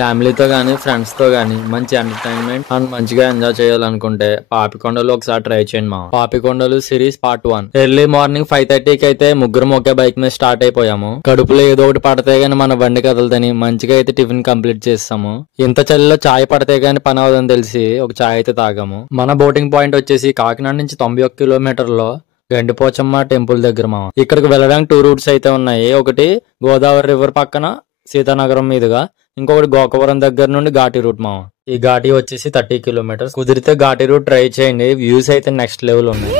ఫ్యామిలీతో గానీ ఫ్రెండ్స్ తో గానీ మంచి ఎంటర్టైన్మెంట్ అండ్ మంచిగా ఎంజాయ్ చేయాలనుకుంటే పాపికొండలు ఒకసారి ట్రై చేయండి మా Papikondalu series part 1 early morning 5:30కి అయితే ముగ్గురం ఒకే బైక్ మీద స్టార్ట్ అయిపోయాము. కడుపులో ఏదో ఒకటి పడితే గానీ మన బండి కదలదని మంచిగా అయితే టిఫిన్ కంప్లీట్ చేస్తాము. ఇంత చలిలో చాయ్ పడితే గానీ పని అవదని తెలిసి ఒక చాయ్ అయితే తాగాము. మన బోటింగ్ పాయింట్ వచ్చేసి కాకినాడ నుంచి 91 కిలోమీటర్లో గండిపోచమ్మ టెంపుల్ దగ్గర మా ఇక్కడికి వెళ్ళడానికి 2 రూట్స్ అయితే ఉన్నాయి. ఒకటి గోదావరి రివర్ పక్కన సీతానగరం మీదుగా, ఇంకొకటి గోకవరం దగ్గర నుండి ఘాటి రూట్ మామ. ఈ ఘాటి వచ్చేసి 30 కిలోమీటర్స్. కుదిరితే ఘాటి రూట్ ట్రై చేయండి, వ్యూస్ అయితే నెక్స్ట్ లెవెల్ ఉన్నాయి.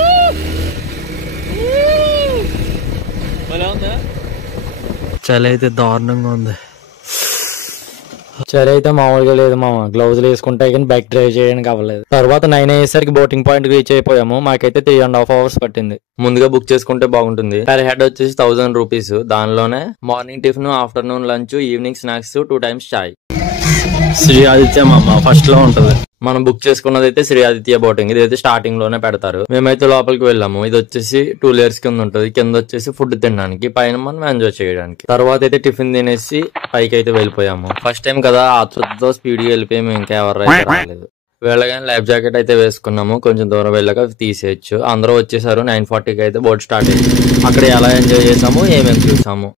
చలి అయితే దారుణంగా ఉంది. చలి అయితే మామూలుగా లేదు మామ. గ్లౌజులు వేసుకుంటే కానీ బైక్ డ్రైవ్ చేయడానికి అవ్వలేదు. తర్వాత 9 అయ్యేసరికి బోటింగ్ పాయింట్ రీచ్ అయిపోయాము. మాకైతే 3.5 hours పట్టింది. ముందుగా బుక్ చేసుకుంటే బాగుంటుంది. పర్ హెడ్ వచ్చేసి 1000 రూపీస్. దానిలోనే morning tiffin, afternoon lunch, evening snacks, 2 times చాయ్. శ్రీ ఆదిత్య మామ ఫస్ట్ లో ఉంటది. మనం బుక్ చేసుకున్నది అయితే శ్రీ ఆదిత్య బోటింగ్. ఇదైతే స్టార్టింగ్ లోనే పెడతారు. మేమైతే లోపలికి వెళ్ళాము. ఇది వచ్చేసి 2 layers కింద ఉంటది. కింద వచ్చేసి ఫుడ్ తినడానికి, పైన మనం ఎంజాయ్ చేయడానికి. తర్వాత అయితే టిఫిన్ తినేసి పైకి అయితే వెళ్ళిపోయాము. ఫస్ట్ టైం కదా, ఆతృతతో స్పీడ్ గా వెళ్ళిపోయాము. ఇంకా ఎవరైతే రాలేదు. వెళ్ళగానే లైఫ్ జాకెట్ అయితే వేసుకున్నాము. కొంచెం దూరం వెళ్ళాక తీసేయచ్చు. అందరూ వచ్చేసారు. 9:40కి అయితే బోట్ స్టార్ట్ అయింది. అక్కడ ఎలా ఎంజాయ్ చేసాము, ఏమేమి చూసాము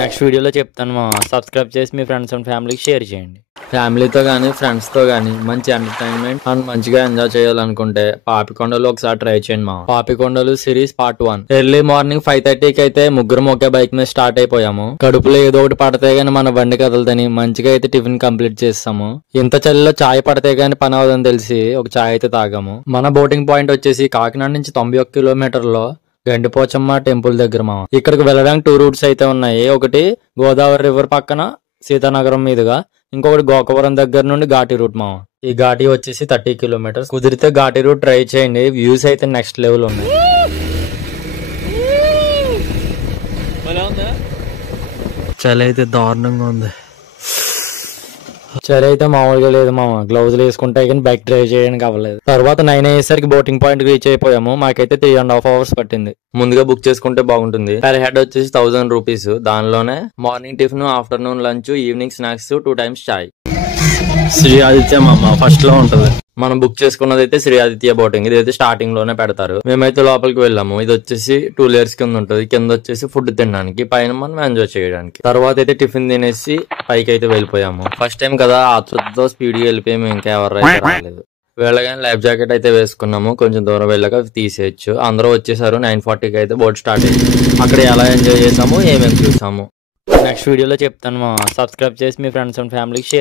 నెక్స్ట్ వీడియోలో చెప్తాను మా. సబ్స్క్రైబ్ చేసి మీ ఫ్రెండ్స్ అండ్ ఫ్యామిలీకి షేర్ చేయండి. ఫ్యామిలీతో గానీ ఫ్రెండ్స్ తో గానీ మంచి ఎంటర్టైన్మెంట్ అండ్ మంచిగా ఎంజాయ్ చేయాలనుకుంటే పాపికొండలు ఒకసారి ట్రై చేయండి మా Papikondalu series part 1 early morning 5:30కి అయితే ముగ్గురం ఒకే బైక్ మీద స్టార్ట్ అయిపోయాము. కడుపులో ఏదో ఒకటి పడితే గానీ మన బండి కదలదని మంచిగా అయితే టిఫిన్ కంప్లీట్ చేస్తాము. ఇంత చలిలో చాయ్ పడితే గానీ పని అవదని తెలిసి ఒక చాయ్ అయితే తాగాము. మన బోటింగ్ పాయింట్ వచ్చేసి కాకినాడ నుంచి 91 కిలోమీటర్లో గండిపోచమ్మ టెంపుల్ దగ్గర మా ఇక్కడికి వెళ్ళడానికి 2 రూట్స్ అయితే ఉన్నాయి. ఒకటి గోదావరి రివర్ పక్కన సీతానగరం మీదుగా, ఇంకొకటి గోకవరం దగ్గర నుండి ఘాటి రూట్ మా. ఈ ఘాటి వచ్చేసి 30 కిలోమీటర్స్. కుదిరితే ఘాటి రూట్ ట్రై చేయండి, వ్యూస్ అయితే నెక్స్ట్ లెవెల్ ఉన్నాయి. చలి అయితే దారుణంగా ఉంది. చలి అయితే మామూలుగా లేదు మామ. గ్లౌజులు వేసుకుంటే కానీ బైక్ డ్రైవ్ చేయడానికి అవ్వలేదు. తర్వాత 9 అయ్యేసరికి బోటింగ్ పాయింట్ రీచ్ అయిపోయాము. మాకైతే 3.5 hours పట్టింది. ముందుగా బుక్ చేసుకుంటే బాగుంటుంది. పర్ హెడ్ వచ్చేసి 1000 రూపీస్. దానిలోనే morning tiffin, afternoon lunch, evening snacks, 2 times చాయ్. శ్రీ ఆదిత్య మామ ఫస్ట్ లో ఉంటది. మనం బుక్ చేసుకున్నది అయితే శ్రీ ఆదిత్య బోటింగ్. ఇదైతే స్టార్టింగ్ లోనే పెడతారు. మేమైతే లోపలికి వెళ్ళాము. ఇది వచ్చేసి 2 layers కింద ఉంటది. కింద వచ్చేసి ఫుడ్ తినడానికి, పైన మనం ఎంజాయ్ చేయడానికి. తర్వాత అయితే టిఫిన్ తినేసి పైకి అయితే వెళ్ళిపోయాము. ఫస్ట్ టైం కదా, ఆతృతతో స్పీడ్ గా వెళ్ళిపోయాము. ఇంకా ఎవరైతే రాలేదు. వెళ్ళగానే లైఫ్ జాకెట్ అయితే వేసుకున్నాము. కొంచెం దూరం వెళ్ళాక తీసేయచ్చు. అందరూ వచ్చేసారు. 9:40కి అయితే బోట్ స్టార్ట్ అయింది. అక్కడ ఎలా ఎంజాయ్ చేసాము, ఏమేమి చూసాము నెక్స్ట్ వీడియోలో చెప్తాను మా. సబ్స్క్రైబ్ చేసి మీ ఫ్రెండ్స్ అండ్ ఫ్యామిలీకి షేర్